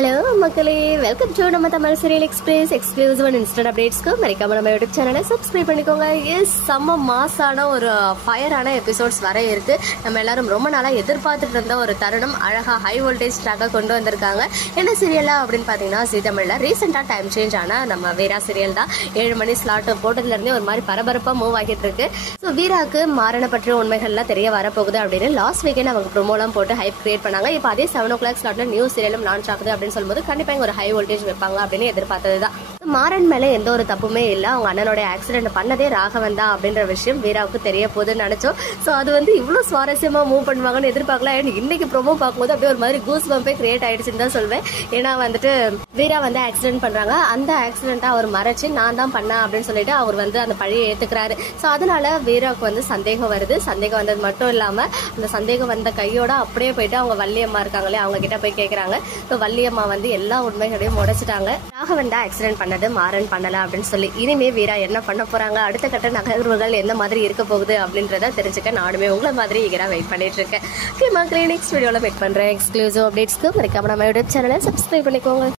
Hello மக்களே, welcome to நம்ம Tamil serial express exclusive and instant அப்டேட்ஸ்க்கு மறக்காம நம்ம யூடியூப் சேனலை சப்ஸ்கிரைப் பண்ணிக்கோங்க. எஸ், செம்ம மாசான ஒரு ஃபயரான எபிசோட்ஸ் வர இருக்கு. நம்ம எல்லாரும் ரொம்ப நாளாக எதிர்பார்த்துட்டு இருந்த ஒரு தருணம் அழகாக ஹை வோல்டேஜ் ட்ராக்காக கொண்டு வந்திருக்காங்க. என்ன சீரியலா அப்படின்னு பார்த்தீங்கன்னா, ஜீ தமிழில் ரீசெண்டாக டைம் சேஞ்ச் ஆன நம்ம வீரா சீரியல் தான். 7 மணி ஸ்லாட் போட்டதுலேருந்தே ஒரு மாதிரி பரபரப்பாக மூவ் ஆகிட்டு இருக்கு. ஸோ வீராக்கு மாறன பற்றிய உண்மைகள்லாம் தெரிய வரப்போகுது அப்படின்னு லாஸ்ட் வீக்கெண்ட் அவங்க ப்ரோமோலாம் போட்டு ஹைப் கிரியேட் பண்ணாங்க. இப்போ அதே 7 o'clock ஸ்லாட்ல நியூ சீரியலும் லான்ச் ஆகுது அப்படின்னு சொல்லும்போது கண்டிப்பா இங்க ஒரு ஹை வோல்டேஜ் வைப்பாங்க அப்படின்னு எதிர்பார்த்ததுதான். மாறன் மேல எந்த ஒரு தப்புமே இல்ல. அவங்க அண்ணனோட ஆக்சிடென்ட் பண்ணதே ராகவன் தான் அப்படின்ற விஷயம் வீராவுக்கு தெரிய போகுதுன்னு நினைச்சோம். ஸோ அது வந்து இவ்வளவு சுவாரஸ்யமா மூவ் பண்ணுவாங்கன்னு எதிர்பார்க்கல. இன்னைக்கு ப்ரோமோ பார்க்கும்போது அப்படியே ஒரு மாதிரி கூஸ் பம்பே கிரியேட் ஆயிடுச்சுன்னு தான் சொல்வேன். ஏன்னா வந்துட்டு வீரா வந்து ஆக்சிடென்ட் பண்றாங்க. அந்த ஆக்சிடென்ட்டை அவர் மறைச்சு நான் தான் பண்ணேன் அப்படின்னு சொல்லிட்டு அவர் வந்து அந்த பழியை ஏத்துக்கிறாரு. ஸோ அதனால வீராவுக்கு வந்து சந்தேகம் வருது. சந்தேகம் வந்தது மட்டும் இல்லாம அந்த சந்தேகம் வந்த கையோட அப்படியே போயிட்டு அவங்க வள்ளியம்மா இருக்காங்களே அவங்க கிட்ட போய் கேட்கறாங்க. ஸோ வள்ளியம்மா வந்து எல்லா உண்மைகளையும் உடைச்சிட்டாங்க. ராகவன் தான் ஆக்சிடென்ட் பண்ணது, மாறன் பண்ணல அப்படின்னு சொல்லி. இனிமே வீரா என்ன பண்ண போறாங்க, அடுத்த கட்ட நகர்வுகள் எந்த மாதிரி இருக்க போகுது அப்படின்றத தெரிஞ்சுக்க நானுமே உங்களை மாதிரி ஈகரா வெயிட் பண்ணிட்டு இருக்கேன். நெக்ஸ்ட் வீடியோல வெயிட் பண்றேன். எக்ஸ்க்ளூசிவ் அப்டேட்ஸ்க்கு மறக்காம நம்ம யூடியூப் சேனலை சப்ஸ்கிரைப் பண்ணிக்கோங்க.